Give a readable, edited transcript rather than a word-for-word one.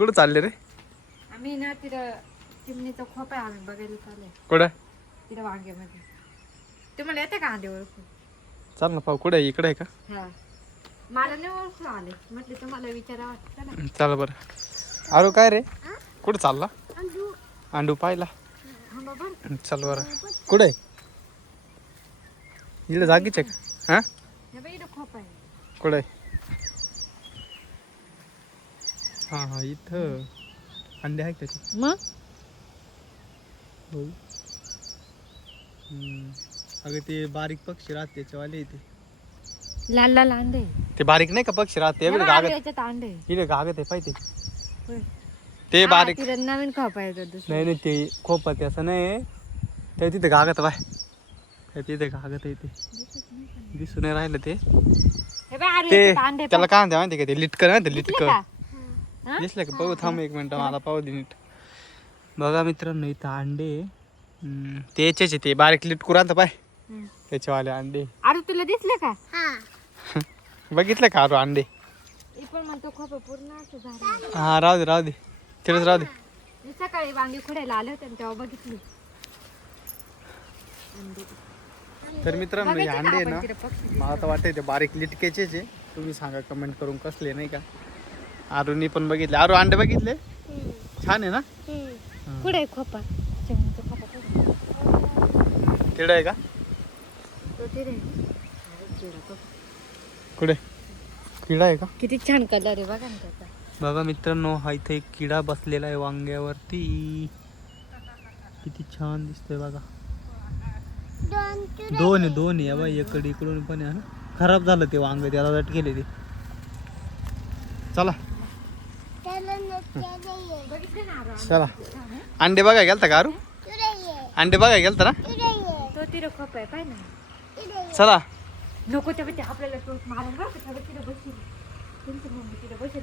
कुठं चालले रे? आम्ही ना तिथं चिमणीचा खोप आहे आम्ही बघायला चालले कुठं? तिथं वांग्यामध्ये. तुम्हाला येते का आंधे ओळखू? चाल ना पाहू. कुठे आहे? इकडे आहे का? हा मला नाही ओळखू आले म्हटले तुम्हाला विचारा वाटतं ना. चला बरं. अरे काय रे? कुठं चालला? अंडू पाहिला. हा बाबा चल बरं. कुठे आहे? इकडे जागीच आहे का? हा हे बाई इथं खोप आहे. कुठे आहे? हां हां इथं अंडे आहे त्याचे. मग हो. अगं ते बारीक पक्षी राहते त्याच्यावाले ते. लाल लाल अंडे. ते बारीक नाही का पक्षी राहते हे एवढे बघ, आलू गागत. याच्यात अंडे. इकडे गागत आहे पाहिजे. होय. ते हा, बारीक. तिथं नवीन खोप आहे तो दुसरा. नाही नाही ते खोपत असं नाही. ते तिथे गागत बाय. ते तिथे गागत आहे ते. दिसून नाही राहिलं ते. हे बघ आलू ते याच्यात अंडे. त्याला काय म्हणते माहिती का ते लिटकं नाही ते दिसले लिटकं. का? हा? दिसलं का? पाहू थांब एक मिनिट मला पाहू दे नीट. बघा मित्रांनो इथं अंडे. ते याच्याचे ते बारीक लिटकू राहतं पाय. हम्म. त्याच्यावाले अंडे. आलू तुला दिसले का? बघितलं का अरू अंडे? मी पण म्हणतो खोप पूर्ण असं झालं. हा राहू दे राहू दे. तिथेच राहू दे. मी सकाळी वांगी खुडायला आले होते आणि तेव्हा बघितली अंडी. तर मित्रांनो हे बघायचे का अंडे आहे आपण ना तिथं पक्षी? मला तर वाटतंय ते बारीक लिटकेचेच आहे. तुम्ही सांगा कमेंट करून कसले नाही का. आरूनी पण बघितले. आरू अंडे बघितले? छान आहे ना? कुठे आहे खोपा? चिमणीचा खोपा कुठे? तिकडे आहे का? तो तिथे आहे. किडा बघ. कुठे? किडा आहे का? किती छान कलर आहे बघा ना त्याचा. बघा मित्रांनो हा इथे एक किडा बसलेला आहे वांग्यावरती. किती छान दिसतोय बघा. दोन आहे बाई. इकडून पण आहे ना. खराब झालं ते वांग त्याला लट गेले ते. चला बघितले ना आरू? चला. अंडे बघा गेलता का आरू? अंडे बघा गेलता ना? तो तिथे खोप आहे पाय ना. चला. नको तेव्हा ते आपल्याला तो मारून बघ तिथे बसली. तुमची मम्मी तिथे बसेल.